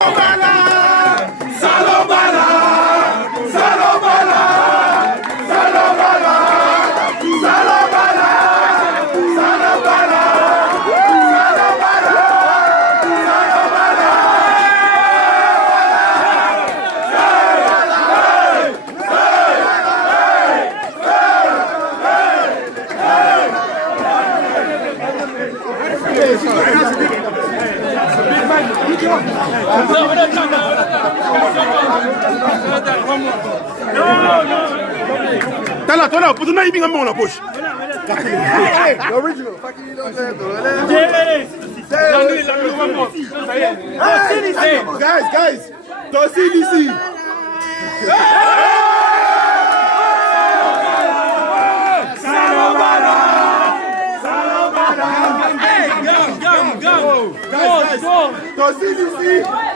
OBALA, SALA, SALA, SALA, T'as là, toi là, pour donner une main dans la poche. Original. Faki, you know what I'm saying? Guys, don't see this. Guys, don't see this.